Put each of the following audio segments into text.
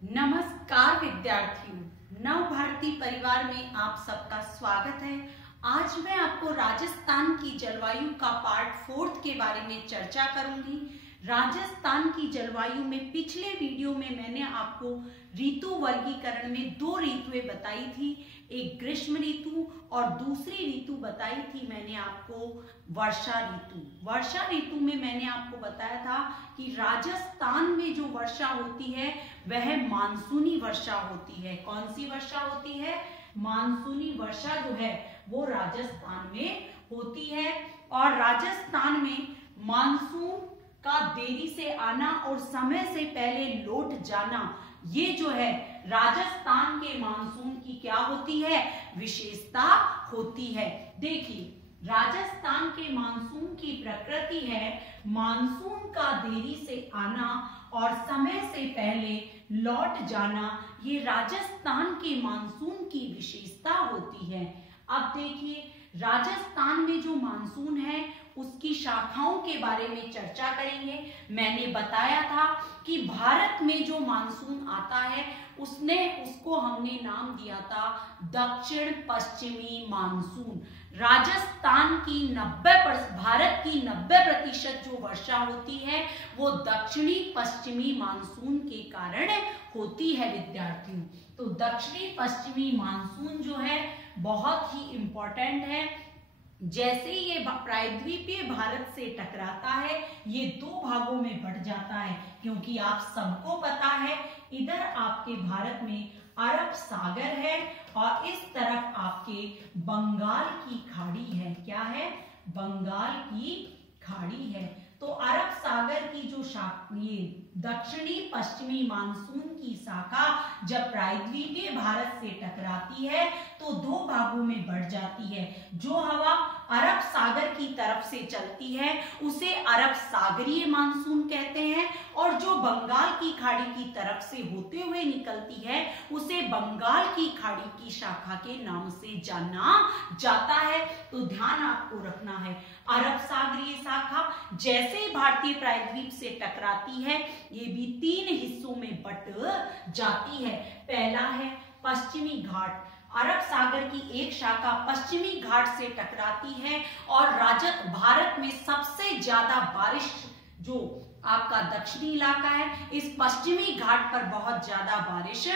नमस्कार विद्यार्थियों, नव भारती परिवार में आप सबका स्वागत है। आज मैं आपको राजस्थान की जलवायु का पार्ट 4 के बारे में चर्चा करूंगी। राजस्थान की जलवायु में पिछले वीडियो में मैंने आपको ऋतु वर्गीकरण में 2 ऋतुएं बताई थी, एक ग्रीष्म ऋतु और दूसरी ऋतु बताई थी मैंने आपको वर्षा ऋतु। वर्षा ऋतु में मैंने आपको बताया था कि राजस्थान में जो वर्षा होती है वह मानसूनी वर्षा होती है। कौन सी वर्षा होती है? मानसूनी वर्षा जो है वो राजस्थान में होती है। और राजस्थान में मानसून का देरी से आना और समय से पहले लौट जाना, ये जो है राजस्थान के मानसून की क्या होती है? विशेषता होती है। देखिए, राजस्थान के मानसून की प्रकृति है मानसून का देरी से आना और समय से पहले लौट जाना। ये राजस्थान के मानसून की विशेषता होती है। अब देखिए, राजस्थान में जो मानसून है उसकी शाखाओं के बारे में चर्चा करेंगे। मैंने बताया था कि भारत में जो मानसून आता है उसको हमने नाम दिया था दक्षिण पश्चिमी मानसून। राजस्थान की भारत की 90% जो वर्षा होती है वो दक्षिणी पश्चिमी मानसून के कारण होती है विद्यार्थियों। तो दक्षिणी पश्चिमी मानसून जो है बहुत ही इंपॉर्टेंट है। जैसे ये प्रायद्वीपीय भारत से टकराता है ये 2 भागों में बंट जाता है, क्योंकि आप सबको पता है इधर आपके भारत में अरब सागर है और इस तरफ आपके बंगाल की खाड़ी है। क्या है? बंगाल की खाड़ी है। तो अरब सागर की जो ये दक्षिणी पश्चिमी मानसून की शाखा जब प्रायद्वीपीय भारत से टकराती है तो 2 भागों में बढ़ जाती है। जो हवा अरब सागर की तरफ से चलती है उसे अरब सागरीय मानसून कहते हैं, और जो बंगाल की खाड़ी की तरफ से होते हुए निकलती है उसे बंगाल की खाड़ी की शाखा के नाम से जाना जाता है। तो ध्यान आपको रखना है, अरब सागरीय शाखा जैसे भारतीय प्रायद्वीप से टकराती है ये भी 3 हिस्सों में बट जाती है। पहला है पश्चिमी घाट। अरब सागर की एक शाखा पश्चिमी घाट से टकराती है और भारत में सबसे ज्यादा बारिश जो आपका दक्षिणी इलाका है इस पश्चिमी घाट पर बहुत ज्यादा बारिश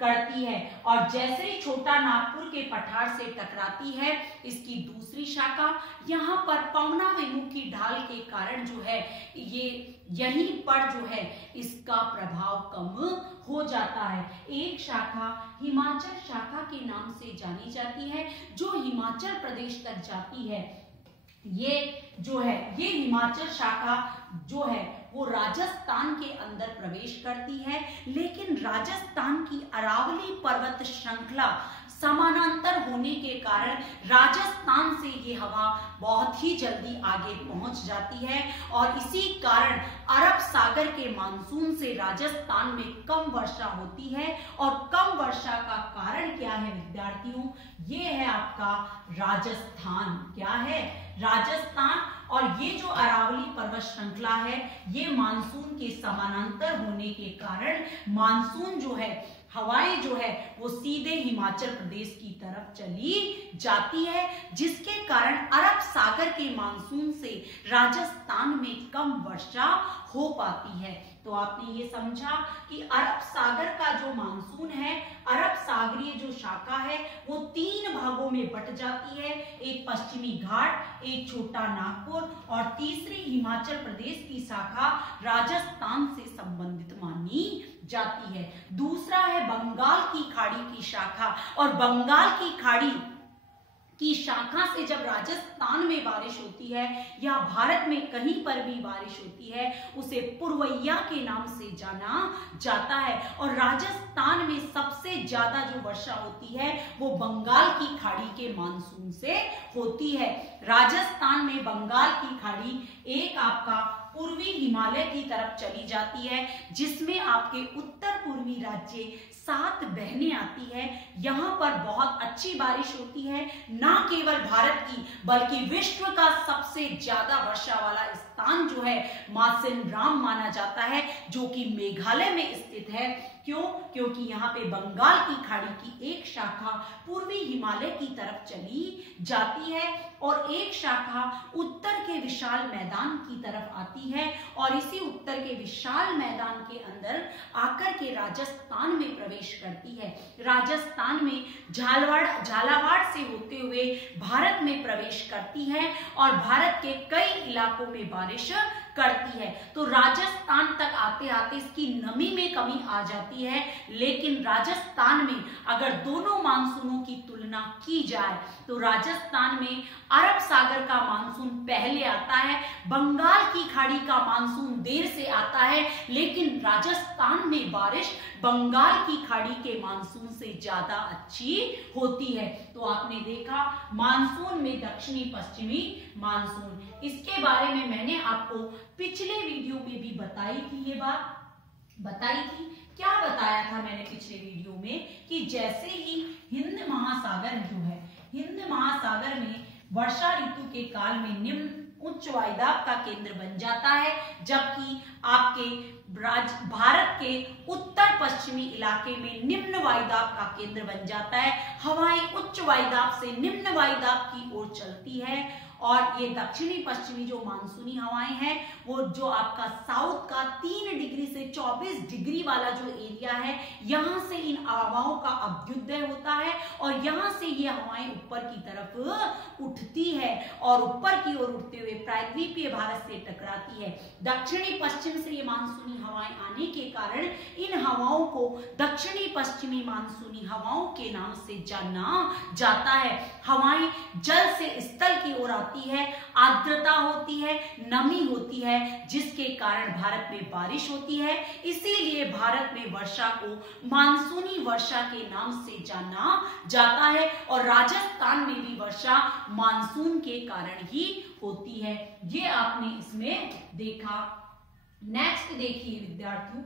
करती है। और जैसे ही छोटा नागपुर के पठार से टकराती है इसकी दूसरी शाखा, यहाँ पर पवना विमुखी ढाल के कारण जो है ये यहीं पर जो है इसका प्रभाव कम हो जाता है। एक शाखा हिमाचल शाखा के नाम से जानी जाती है जो हिमाचल प्रदेश तक जाती है। ये जो है ये हिमाचल शाखा जो है वो राजस्थान के अंदर प्रवेश करती है, लेकिन राजस्थान की अरावली पर्वत श्रृंखला समानांतर होने के कारण राजस्थान से ये हवा बहुत ही जल्दी आगे पहुंच जाती है और इसी कारण अरब सागर के मानसून से राजस्थान में कम वर्षा होती है। और कम वर्षा का कारण क्या है विद्यार्थियों? ये है आपका राजस्थान। क्या है? राजस्थान। और ये जो अरावली पर्वत श्रृंखला है ये मानसून के समानांतर होने के कारण मानसून जो है हवाएं जो है वो सीधे हिमाचल प्रदेश की तरफ चली जाती है, जिसके कारण अरब सागर के मानसून से राजस्थान में कम वर्षा हो पाती है। तो आपने ये समझा कि अरब सागर का जो मानसून है, अरब सागरीय जो शाखा है वो 3 भागों में बंट जाती है, एक पश्चिमी घाट, एक छोटा नागपुर और तीसरी हिमाचल प्रदेश की शाखा राजस्थान से संबंधित मानी जाती है। दूसरा है बंगाल की खाड़ी की शाखा, और बंगाल की खाड़ी की शाखा से जब राजस्थान में बारिश होती है या भारत में कहीं पर भी बारिश होती है उसे पुरवैया के नाम से जाना जाता है। और राजस्थान में सबसे ज्यादा जो वर्षा होती है वो बंगाल की खाड़ी के मानसून से होती है। राजस्थान में बंगाल की खाड़ी एक आपका पूर्वी हिमालय की तरफ चली जाती है, जिसमें आपके उत्तर पूर्वी राज्य 7 बहनें आती है। यहाँ पर बहुत अच्छी बारिश होती है, ना केवल भारत की बल्कि विश्व का सबसे ज्यादा वर्षा वाला राजस्थान जो है मासिनराम माना जाता है, जो कि मेघालय में स्थित है। क्यों? क्योंकि यहाँ पे बंगाल की खाड़ी की एक शाखा पूर्वी हिमालय की तरफ चली जाती है और एक शाखा उत्तर के विशाल मैदान की तरफ आती है और इसी उत्तर के विशाल मैदान के अंदर आकर के राजस्थान में प्रवेश करती है। राजस्थान में झालावाड़ से होते हुए भारत में प्रवेश करती है और भारत के कई इलाकों में बारिश करती है। तो राजस्थान तक आते आते इसकी नमी में कमी आ जाती है, लेकिन राजस्थान में अगर दोनों मानसूनों की तुलना की जाए तो राजस्थान में अरब सागर का मानसून पहले आता है, बंगाल की खाड़ी का मानसून देर से आता है, लेकिन राजस्थान में बारिश बंगाल की खाड़ी के मानसून से ज्यादा अच्छी होती है। तो आपने देखा मानसून में दक्षिणी पश्चिमी मानसून, इसके बारे में मैंने आपको पिछले वीडियो में भी बताई थी, ये बात बताई थी। क्या बताया था मैंने पिछले वीडियो में कि जैसे ही हिंद महासागर जो है, हिंद महासागर में वर्षा ऋतु के काल में निम्न उच्च वायुदाब का केंद्र बन जाता है, जबकि आपके भारत के उत्तर पश्चिमी इलाके में निम्न वायुदाब का केंद्र बन जाता है। हवाएं उच्च वायुदाब से निम्न वायुदाब की ओर चलती है और ये दक्षिणी पश्चिमी जो मानसूनी हवाएं हैं वो जो आपका साउथ का 3 डिग्री से 24 डिग्री वाला जो एरिया है, यहाँ से इन हवाओं का अभ्युदय होता है और यहाँ से ये हवाएं ऊपर की तरफ उठती है और ऊपर की ओर उठते हुए प्रायद्वीपीय भारत से टकराती है। दक्षिणी पश्चिम से ये मानसूनी हवाएं आने के कारण इन हवाओं को दक्षिणी पश्चिमी मानसूनी हवाओं के नाम से जाना जाता है। हवाएं जल से स्थल की ओर आती है, आर्द्रता होती है, नमी होती है, जिसके कारण भारत में बारिश होती है। इसीलिए भारत में वर्षा को मानसूनी वर्षा के नाम से जाना जाता है और राजस्थान में भी वर्षा मानसून के कारण ही होती है। ये आपने इसमें देखा। नेक्स्ट देखिए विद्यार्थियों,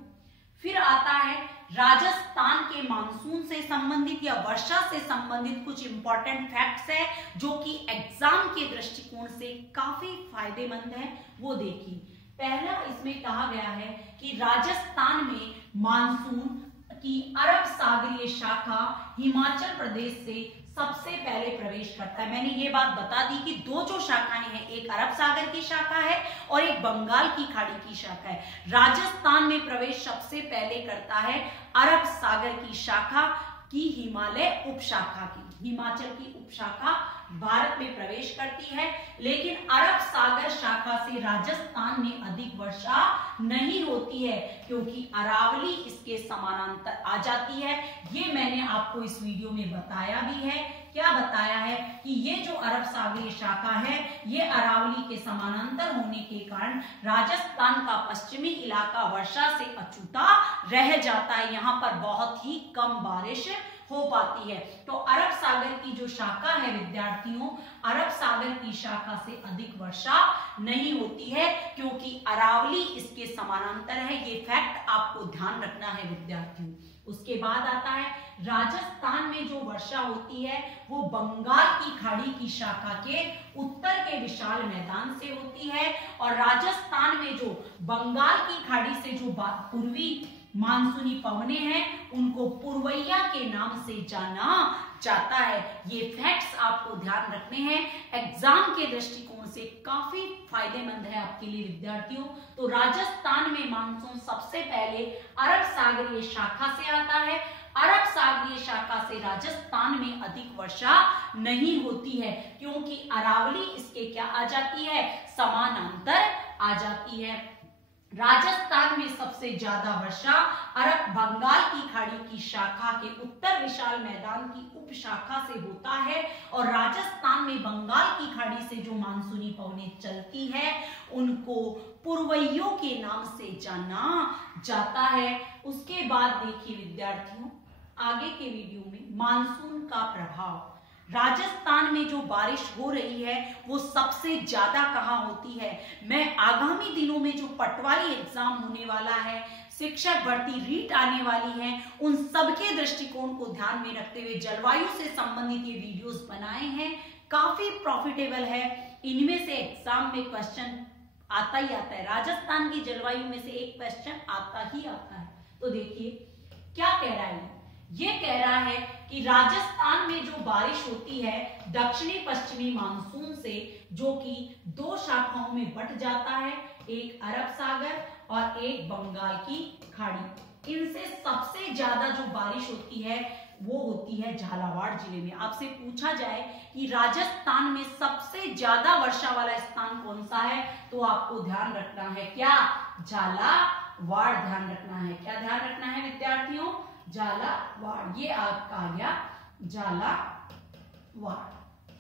फिर आता है राजस्थान के मानसून से संबंधित या वर्षा से संबंधित कुछ इंपॉर्टेंट फैक्ट्स है जो कि एग्जाम के दृष्टिकोण से काफी फायदेमंद है, वो देखिए। पहला इसमें कहा गया है कि राजस्थान में मानसून की अरब सागरीय शाखा हिमाचल प्रदेश से सबसे पहले प्रवेश करता है। मैंने ये बात बता दी कि दो जो शाखाएं हैं, एक अरब सागर की शाखा है और एक बंगाल की खाड़ी की शाखा है। राजस्थान में प्रवेश सबसे पहले करता है अरब सागर की शाखा की हिमालय उपशाखा की, हिमाचल की उपशाखा भारत में प्रवेश करती है, लेकिन अरब सागर शाखा से राजस्थान में अधिक वर्षा नहीं होती है क्योंकि अरावली इसके समानांतर आ जाती है। ये मैंने आपको इस वीडियो में बताया भी है। क्या बताया है कि ये जो अरब सागरीय शाखा है ये अरावली के समानांतर होने के कारण राजस्थान का पश्चिमी इलाका वर्षा से अछूता रह जाता है, यहाँ पर बहुत ही कम बारिश हो पाती है। तो अरब सागर की जो शाखा है विद्यार्थियों, अरब सागर की शाखा से अधिक वर्षा नहीं होती है क्योंकि अरावली इसके समानांतर है। ये फैक्ट आपको ध्यान रखना है विद्यार्थियों। उसके बाद आता है राजस्थान में जो वर्षा होती है वो बंगाल की खाड़ी की शाखा के उत्तर के विशाल मैदान से होती है और राजस्थान में जो बंगाल की खाड़ी से जो पूर्वी मानसूनी पवने हैं उनको पुरवैया के नाम से जाना जाता है। ये फैक्ट्स आपको ध्यान रखने हैं, एग्जाम के दृष्टिकोण से काफी फायदेमंद है आपके लिए विद्यार्थियों। तो राजस्थान में मानसून सबसे पहले अरब सागरीय शाखा से आता है। अरब सागरीय शाखा से राजस्थान में अधिक वर्षा नहीं होती है क्योंकि अरावली इसके क्या आ जाती है, समानांतर आ जाती है। राजस्थान में सबसे ज्यादा वर्षा अरब बंगाल की खाड़ी की शाखा के उत्तर विशाल मैदान की उपशाखा से होता है और राजस्थान में बंगाल की खाड़ी से जो मानसूनी पवनें चलती है उनको पुरवैयों के नाम से जाना जाता है। उसके बाद देखिए विद्यार्थियों, आगे के वीडियो में मानसून का प्रभाव। राजस्थान में जो बारिश हो रही है वो सबसे ज्यादा कहाँ होती है। मैं आगामी दिनों में जो पटवारी एग्जाम होने वाला है, शिक्षक भर्ती रीट आने वाली है, उन सबके दृष्टिकोण को ध्यान में रखते हुए जलवायु से संबंधित ये वीडियोस बनाए हैं। काफी प्रॉफिटेबल है, इनमें से एग्जाम में क्वेश्चन आता ही आता है। राजस्थान की जलवायु में से एक क्वेश्चन आता ही आता है। तो देखिए क्या कह रहा है, ये कह रहा है कि राजस्थान में जो बारिश होती है दक्षिणी पश्चिमी मानसून से, जो कि दो शाखाओं में बंट जाता है, एक अरब सागर और एक बंगाल की खाड़ी। इनसे सबसे ज्यादा जो बारिश होती है वो होती है झालावाड़ जिले में। आपसे पूछा जाए कि राजस्थान में सबसे ज्यादा वर्षा वाला स्थान कौन सा है, तो आपको ध्यान रखना है क्या, झालावाड़ ध्यान रखना है। क्या ध्यान रखना है विद्यार्थियों, झालावाड़। ये आपका आ गया झालावाड़,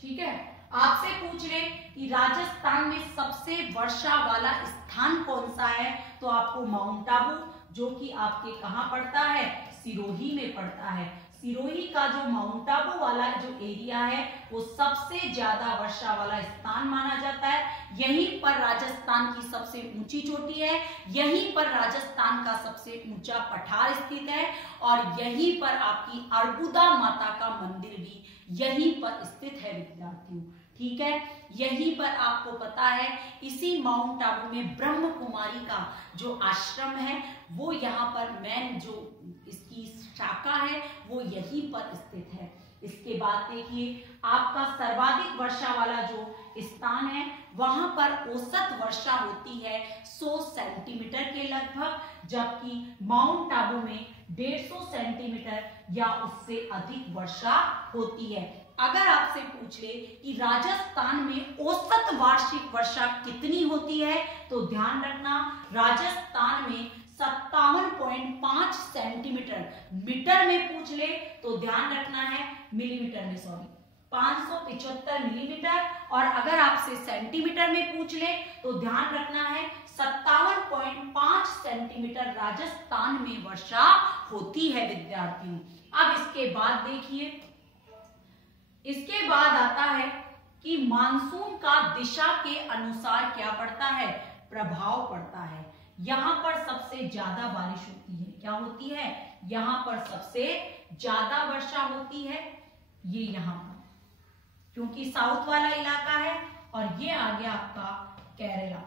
ठीक है। आपसे पूछ ले कि राजस्थान में सबसे वर्षा वाला स्थान कौन सा है, तो आपको माउंट आबू, जो कि आपके कहां पड़ता है, सिरोही में पड़ता है। सिरोही का जो माउंट आबू वाला जो एरिया है वो सबसे ज्यादा वर्षा वाला स्थान माना जाता है। यहीं पर राजस्थान की सबसे ऊंची चोटी है, यहीं पर राजस्थान का सबसे ऊंचा पठार स्थित है, और यहीं पर आपकी अर्बुदा माता का मंदिर भी यहीं पर स्थित है विद्यार्थियों, ठीक है। यहीं पर आपको पता है इसी माउंट आबू में ब्रह्म कुमारी का जो आश्रम है वो यहाँ पर मेन जो इसकी शाखा है वो यहीं पर स्थित है। इसके बाद देखिए आपका सर्वाधिक वर्षा वाला जो स्थान है वहां पर औसत वर्षा होती है 100 सेंटीमीटर के लगभग, जबकि माउंट आबू में 150 सेंटीमीटर या उससे अधिक वर्षा होती है। अगर आपसे पूछ ले कि राजस्थान में औसत वार्षिक वर्षा कितनी होती है, तो ध्यान रखना राजस्थान में 57.5 सेंटीमीटर। मीटर में पूछ ले तो ध्यान रखना है मिलीमीटर में, सॉरी 575 मिलीमीटर, और अगर आपसे सेंटीमीटर में पूछ ले तो ध्यान रखना है 57.5 सेंटीमीटर राजस्थान में वर्षा होती है विद्यार्थियों। अब इसके बाद देखिए, इसके बाद आता है कि मानसून का दिशा के अनुसार क्या पड़ता है, प्रभाव पड़ता है। यहां पर सबसे ज्यादा बारिश होती है, क्या होती है, यहां पर सबसे ज्यादा वर्षा होती है, ये यहां पर, क्योंकि साउथ वाला इलाका है, और ये आ गया आपका केरला,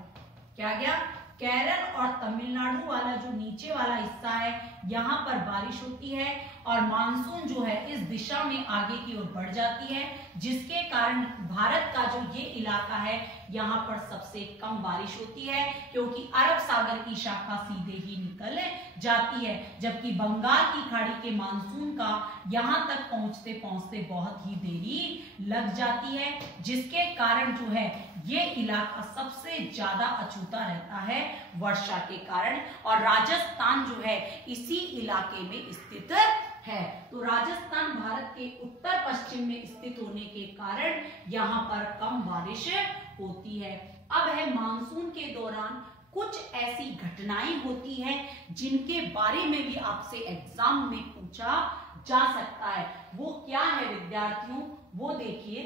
क्या गया, केरल और तमिलनाडु वाला जो नीचे वाला हिस्सा है यहां पर बारिश होती है, और मानसून जो है इस दिशा में आगे की ओर बढ़ जाती है, जिसके कारण भारत का जो ये इलाका है यहाँ पर सबसे कम बारिश होती है, क्योंकि अरब सागर की शाखा सीधे ही निकल जाती है, जबकि बंगाल की खाड़ी के मानसून का यहाँ तक पहुंचते पहुंचते बहुत ही देरी लग जाती है, जिसके कारण जो है ये इलाका सबसे ज्यादा अछूता रहता है वर्षा के कारण, और राजस्थान जो है इसी इलाके में स्थित है। तो राजस्थान भारत के उत्तर पश्चिम में स्थित होने के कारण यहाँ पर कम बारिश होती है। अब है मानसून के दौरान कुछ ऐसी घटनाएं होती हैं जिनके बारे में भी आपसे एग्जाम में पूछा जा सकता है। वो क्या है विद्यार्थियों, वो देखिए,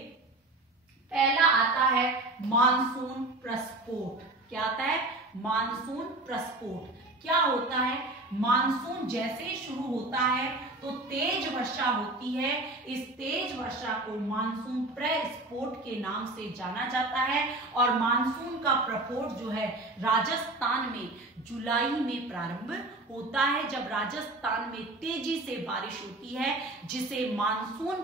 पहला आता है मानसून प्रस्फोट। क्या आता है, मानसून प्रस्फोट। क्या होता है, मानसून जैसे शुरू होता है तो तेज वर्षा होती है, इस तेज वर्षा को मानसून प्रस्फोट के नाम से जाना जाता है, और मानसून का प्रस्फोट जो है राजस्थान में जुलाई में प्रारंभ होता है, जब राजस्थान में तेजी से बारिश होती है, जिसे मानसून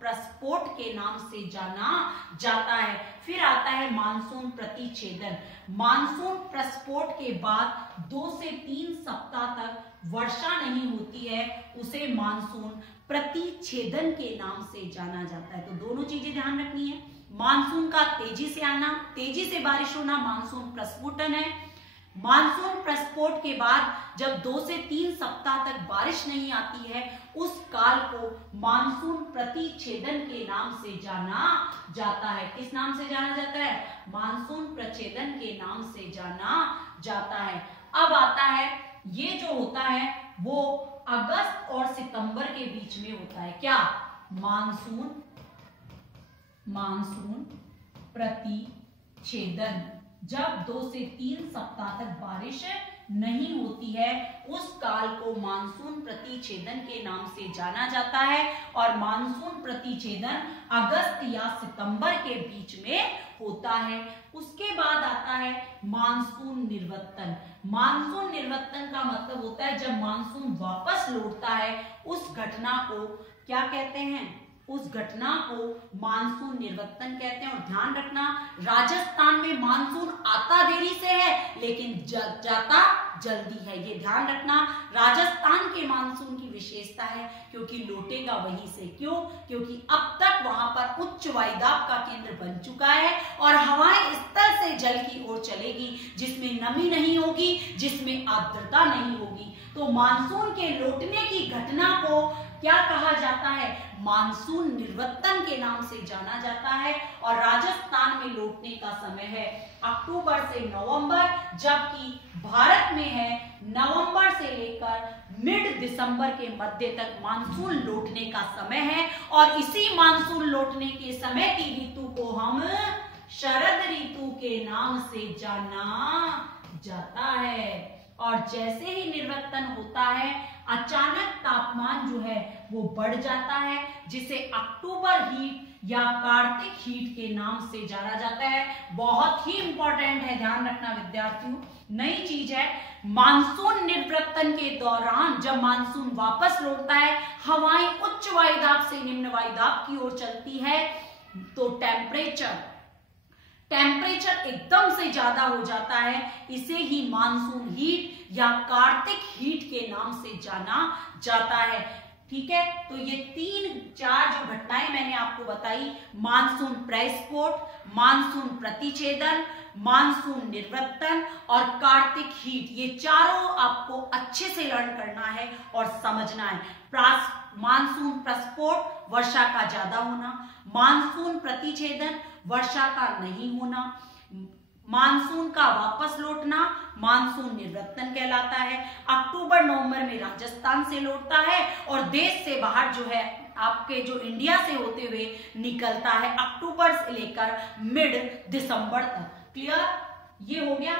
प्रस्फोट के नाम से जाना जाता है। फिर आता है मानसून प्रतिच्छेदन। मानसून प्रस्फोट के बाद 2 से 3 सप्ताह तक वर्षा नहीं होती है, उसे मानसून प्रतिच्छेदन के नाम से जाना जाता है। तो दोनों चीजें ध्यान रखनी है, मानसून का तेजी से आना, तेजी से बारिश होना मानसून प्रस्फोटन है। मानसून प्रस्फोट के बाद जब 2 से 3 सप्ताह तक बारिश नहीं आती है, उस काल को मानसून प्रतिच्छेदन के नाम से जाना जाता है। किस नाम से जाना जाता है, मानसून प्रच्छेदन के नाम से जाना जाता है। अब आता है, ये जो होता है वो अगस्त और सितंबर के बीच में होता है। क्या, मानसून प्रतिच्छेदन, जब 2 से 3 सप्ताह तक बारिश नहीं होती है उस काल को मानसून प्रतिच्छेदन के नाम से जाना जाता है। और मानसून प्रतिच्छेदन अगस्त या सितंबर के बीच में होता है। उसके बाद आता है मानसून निर्वर्तन। मानसून निर्वर्तन का मतलब होता है जब मानसून वापस लौटता है, उस घटना को क्या कहते हैं, उस घटना को मानसून निर्वर्तन कहते हैं। और ध्यान रखना, राजस्थान में मानसून आता देरी से है लेकिन जाता जल्दी है। ये ध्यान रखना, राजस्थान के मानसून की विशेषता है क्योंकि लौटेगा वहीं से। क्यों? क्योंकि अब तक वहां पर उच्च वायुदाब का केंद्र बन चुका है और हवाएं स्तर से जल की ओर चलेगी, जिसमें नमी नहीं होगी, जिसमें आर्द्रता नहीं होगी। तो मानसून के लौटने की घटना को क्या कहा जाता है? मानसून निर्वर्तन के नाम से जाना जाता है। और राजस्थान में लौटने का समय है अक्टूबर से नवंबर, जबकि भारत में है नवंबर से लेकर मिड दिसंबर के मध्य तक मानसून लौटने का समय है। और इसी मानसून लौटने के समय की ऋतु को हम शरद ऋतु के नाम से जाना जाता है। और जैसे ही निर्वर्तन होता है, अचानक तापमान जो है वो बढ़ जाता है, जिसे अक्टूबर हीट या कार्तिक हीट के नाम से जाना जाता है। बहुत ही इंपॉर्टेंट है, ध्यान रखना विद्यार्थियों। नई चीज है, मानसून निर्वर्तन के दौरान जब मानसून वापस लौटता है, हवाएं उच्च वायुदाब से निम्न वायुदाब की ओर चलती है, तो टेम्परेचर एकदम से ज्यादा हो जाता है। इसे ही मानसून हीट या कार्तिक हीट के नाम से जाना जाता है। ठीक है, तो ये 3-4 जो घटनाएं मैंने आपको बताई, मानसून प्रस्फोट, मानसून प्रतिच्छेदन, मानसून निर्वर्तन और कार्तिक हीट, ये चारों आपको अच्छे से लर्न करना है और समझना है। मानसून प्रस्फोट, वर्षा का ज्यादा होना, मानसून प्रतिच्छेदन, वर्षा का नहीं होना, मानसून का वापस लौटना मानसून निर्वर्तन कहलाता है। अक्टूबर नवंबर में राजस्थान से लौटता है और देश से बाहर जो है आपके जो इंडिया से होते हुए निकलता है अक्टूबर से लेकर मिड दिसंबर तक। क्लियर? ये हो गया।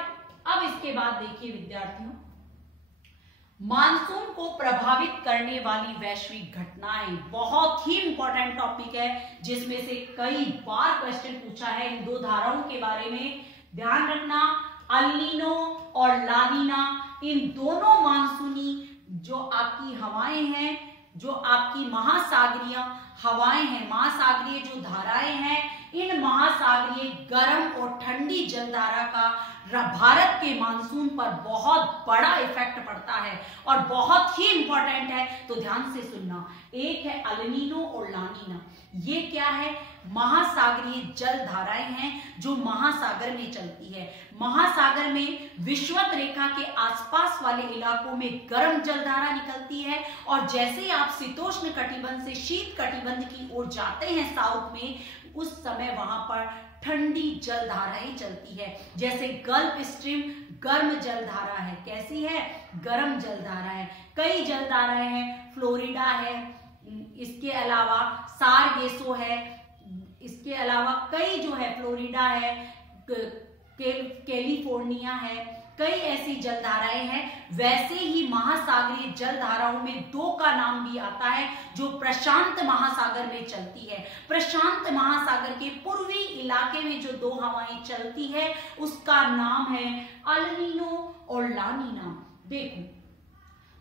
अब इसके बाद देखिए विद्यार्थियों, मानसून को प्रभावित करने वाली वैश्विक घटनाएं बहुत ही इंपॉर्टेंट टॉपिक है, जिसमें से कई बार क्वेश्चन पूछा है इन दो धाराओं के बारे में। ध्यान रखना, अल नीनो और ला नीना, इन दोनों मानसूनी जो आपकी हवाएं हैं, जो आपकी महासागरीय हवाएं हैं, महासागरीय जो धाराएं हैं, इन महासागरीय गर्म और ठंडी जलधारा का भारत के मानसून पर बहुत बड़ा इफेक्ट पड़ता है और बहुत ही इंपॉर्टेंट है, तो ध्यान से सुनना। एक है अल नीनो और ला नीना। ये क्या है? महासागरीय जल धाराएं हैं जो महासागर में चलती है। महासागर में विषुवत रेखा के आसपास वाले इलाकों में गर्म जलधारा निकलती है और जैसे ही आप शीतोष्ण कटिबंध से शीत कटिबंध की ओर जाते हैं साउथ में, उस समय वहां पर ठंडी जलधाराएं चलती है। जैसे गल्फ स्ट्रीम गर्म जलधारा है। कैसी है? गर्म जलधारा है। कई जलधाराएं हैं, फ्लोरिडा है, इसके अलावा सारगेसो है, इसके अलावा कई जो है फ्लोरिडा है, कैलिफोर्निया है, कई ऐसी जलधाराएं हैं। वैसे ही महासागरीय जलधाराओं में दो का नाम भी आता है जो प्रशांत महासागर में चलती है। प्रशांत महासागर के पूर्वी इलाके में जो दो हवाएं चलती है उसका नाम है अल नीनो और ला नीना। देखो,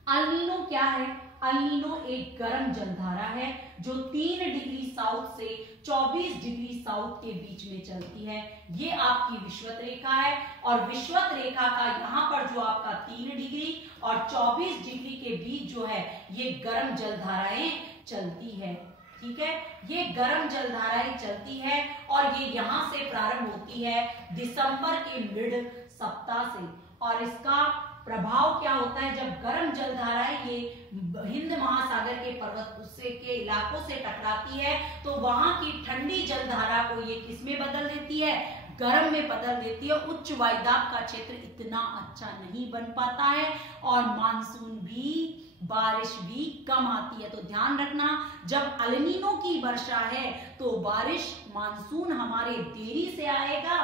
अल नीनो क्या है? अल नीनो एक गर्म जलधारा है जो 3 डिग्री साउथ से 24 डिग्री साउथ के बीच में चलती है। ये आपकी विषुवत रेखा है और विषुवत रेखा का यहाँ पर जो आपका 3 डिग्री और 24 डिग्री के बीच जो है ये गर्म जलधाराएं चलती है। ठीक है, ये गर्म जलधाराएं चलती है और ये यहाँ से प्रारंभ होती है दिसंबर के मिड सप्ताह से। और इसका प्रभाव क्या होता है? जब गर्म जलधाराएं ये हिंद महासागर के पर्वत के इलाकों से टकराती है तो वहां की ठंडी जलधारा को ये किसमें बदल देती है? गर्म में बदल देती है। उच्च वायुदाब का क्षेत्र इतना अच्छा नहीं बन पाता है और मानसून भी, बारिश भी कम आती है। तो ध्यान रखना, जब अल नीनो की वर्षा है तो बारिश, मानसून हमारे देरी से आएगा,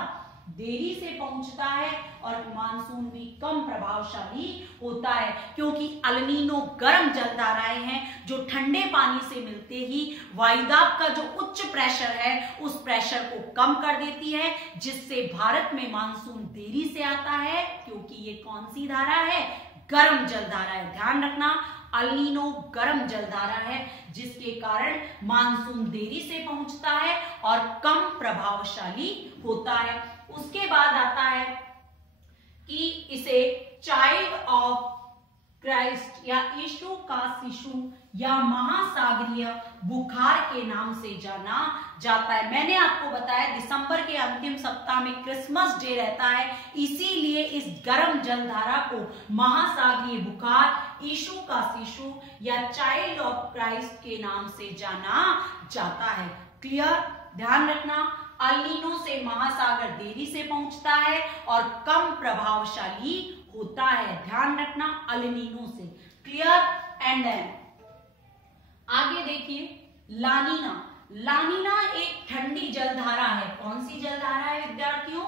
देरी से पहुंचता है और मानसून भी कम प्रभावशाली होता है, क्योंकि अल नीनो गर्म जलधाराएं हैं जो ठंडे पानी से मिलते ही वायुदाब का जो उच्च प्रेशर है उस प्रेशर को कम कर देती है, जिससे भारत में मानसून देरी से आता है, क्योंकि ये कौन सी धारा है, गर्म जलधारा है। ध्यान रखना, अल नीनो गर्म जलधारा है जिसके कारण मानसून देरी से पहुंचता है और कम प्रभावशाली होता है। उसके बाद आता है कि इसे चाइल्ड ऑफ क्राइस्ट या यीशु का शिशु या महासागरीय बुखार के नाम से जाना जाता है। मैंने आपको बताया दिसंबर के अंतिम सप्ताह में क्रिसमस डे रहता है, इसीलिए इस गर्म जलधारा को महासागरीय बुखार, यीशु का शिशु या चाइल्ड ऑफ क्राइस्ट के नाम से जाना जाता है। क्लियर? ध्यान रखना, अल नीनो से महासागर देरी से पहुंचता है और कम प्रभावशाली होता है। ध्यान रखना, अल नीनो से। क्लियर? एंड देन आगे देखिए, लानीना। लानीना एक ठंडी जलधारा है। कौन सी जलधारा है विद्यार्थियों?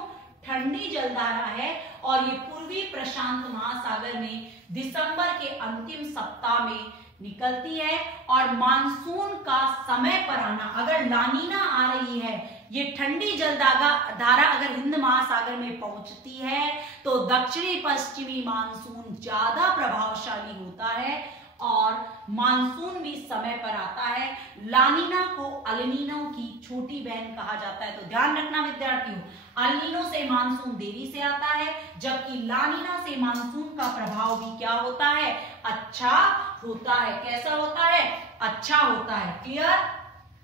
ठंडी जलधारा है और ये पूर्वी प्रशांत महासागर में दिसंबर के अंतिम सप्ताह में निकलती है और मानसून का समय पर आना, अगर लानीना आ रही है, ये ठंडी जलधारा अगर हिंद महासागर में पहुंचती है तो दक्षिणी पश्चिमी मानसून ज्यादा प्रभावशाली होता है और मानसून भी समय पर आता है। लानीना को अल नीनो की छोटी बहन कहा जाता है। तो ध्यान रखना विद्यार्थियों, अल नीनो से मानसून देरी से आता है, जबकि लानीना से मानसून का प्रभाव भी क्या होता है? अच्छा होता है। कैसा होता है? अच्छा होता है। क्लियर?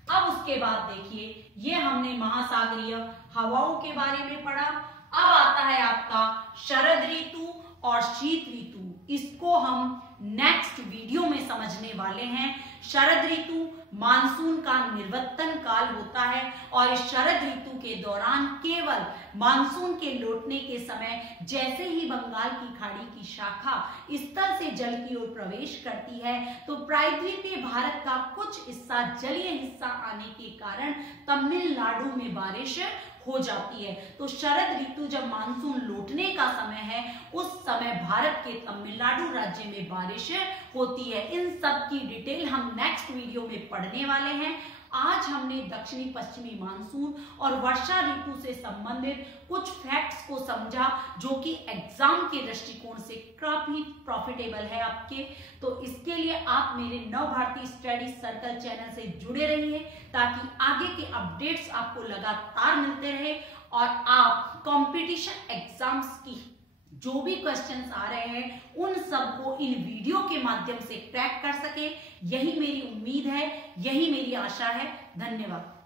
अब उसके बाद देखिए, ये हमने महासागरीय हवाओं के बारे में पढ़ा। अब आता है आपका शरद ऋतु और शीत ऋतु। इसको हम नेक्स्ट वीडियो में समझने वाले हैं। शरद ऋतु मानसून का निर्वर्तन काल होता है और इस शरद ऋतु के दौरान केवल मानसून के लौटने के समय जैसे ही बंगाल की खाड़ी की शाखा स्थल से जल की ओर प्रवेश करती है तो प्रायद्वीपीय भारत का कुछ हिस्सा, जलीय हिस्सा आने के कारण तमिलनाडु में बारिश हो जाती है। तो शरद ऋतु जब मानसून लौटने का समय है उस समय भारत के तमिलनाडु राज्य में बारिश होती है। इन सब की डिटेल हम नेक्स्ट वीडियो में पढ़ने वाले हैं। आज हमने दक्षिणी पश्चिमी मानसून और वर्षा ऋतु से संबंधित कुछ फैक्ट्स को समझा जो कि एग्जाम के दृष्टिकोण से काफी प्रॉफिटेबल है आपके। तो इसके लिए आप मेरे नव भारती स्टडी सर्कल चैनल से जुड़े रहिए ताकि आगे के अपडेट्स आपको लगातार मिलते रहे और आप कंपटीशन एग्जाम्स की जो भी क्वेश्चंस आ रहे हैं उन सबको इन वीडियो के माध्यम से क्रैक कर सके। यही मेरी उम्मीद है, यही मेरी आशा है। धन्यवाद।